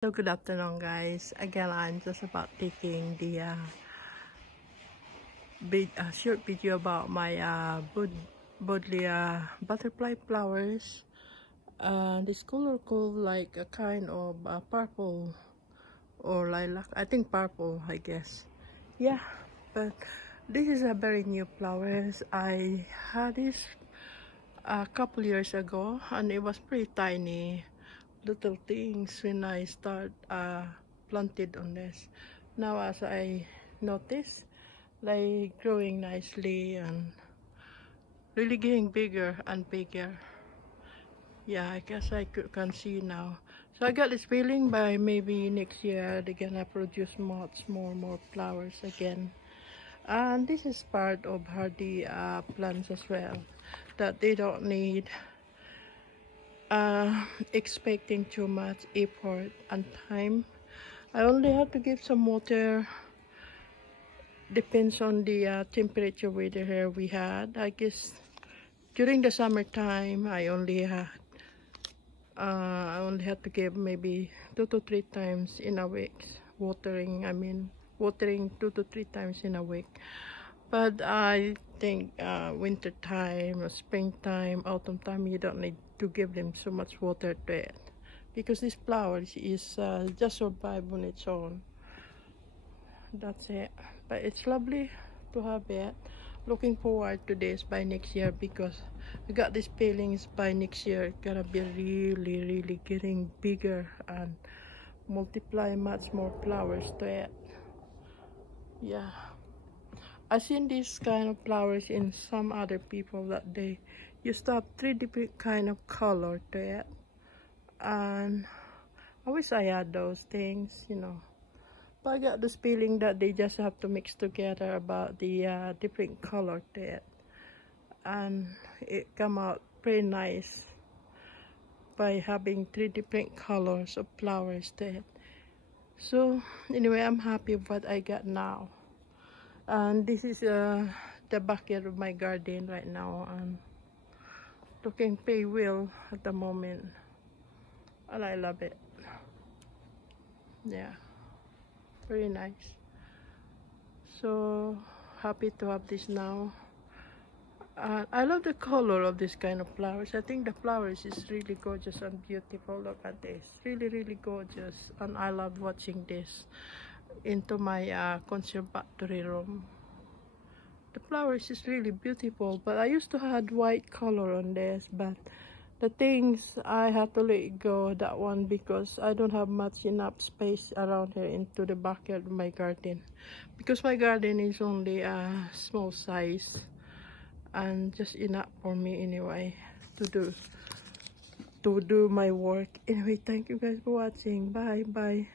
So good afternoon, guys. Again, I'm just about taking the short video about my Buddleia butterfly flowers. This color called like a kind of purple or lilac. I think purple, I guess. Yeah, but this is a very new flowers. I had this a couple years ago, and it was pretty tiny little things when I start planted on this. Now as I notice, like growing nicely and really getting bigger and bigger. Yeah, I guess I can see now. So I got this feeling by maybe next year they're gonna produce much more flowers again. And this is part of hardy plants as well, that they don't need expecting too much effort and time. I only have to give some water. Depends on the temperature weather here we had. I guess during the summertime I only had to give maybe 2 to 3 times in a week watering. Watering 2 to 3 times in a week. But I think winter time or springtime, autumn time, you don't need to give them so much water to it, because this flower is just survive on its own. That's it. But it's lovely to have it. Looking forward to this by next year, because I got these feelings by next year it's gonna be really getting bigger and multiply much more flowers to it. Yeah, I've seen these kind of flowers in some other people that they used to have 3 different kind of color to it, and I wish I had those things, you know. But I got this feeling that they just have to mix together about the different color to it, and it come out pretty nice by having 3 different colors of flowers to it. So anyway, I'm happy with what I got now. And this is the backyard of my garden right now, and looking pretty well at the moment, and I love it. Yeah, very nice. So happy to have this now. I love the color of this kind of flowers. I think the flowers is really gorgeous and beautiful. Look at this, really gorgeous, and I love watching this into my conservatory room. The flowers is really beautiful, but I used to have white color on this, but the things I had to let go that one because I don't have much enough space around here into the backyard of my garden, because my garden is only a small size and just enough for me anyway to do my work. Anyway, thank you guys for watching. Bye.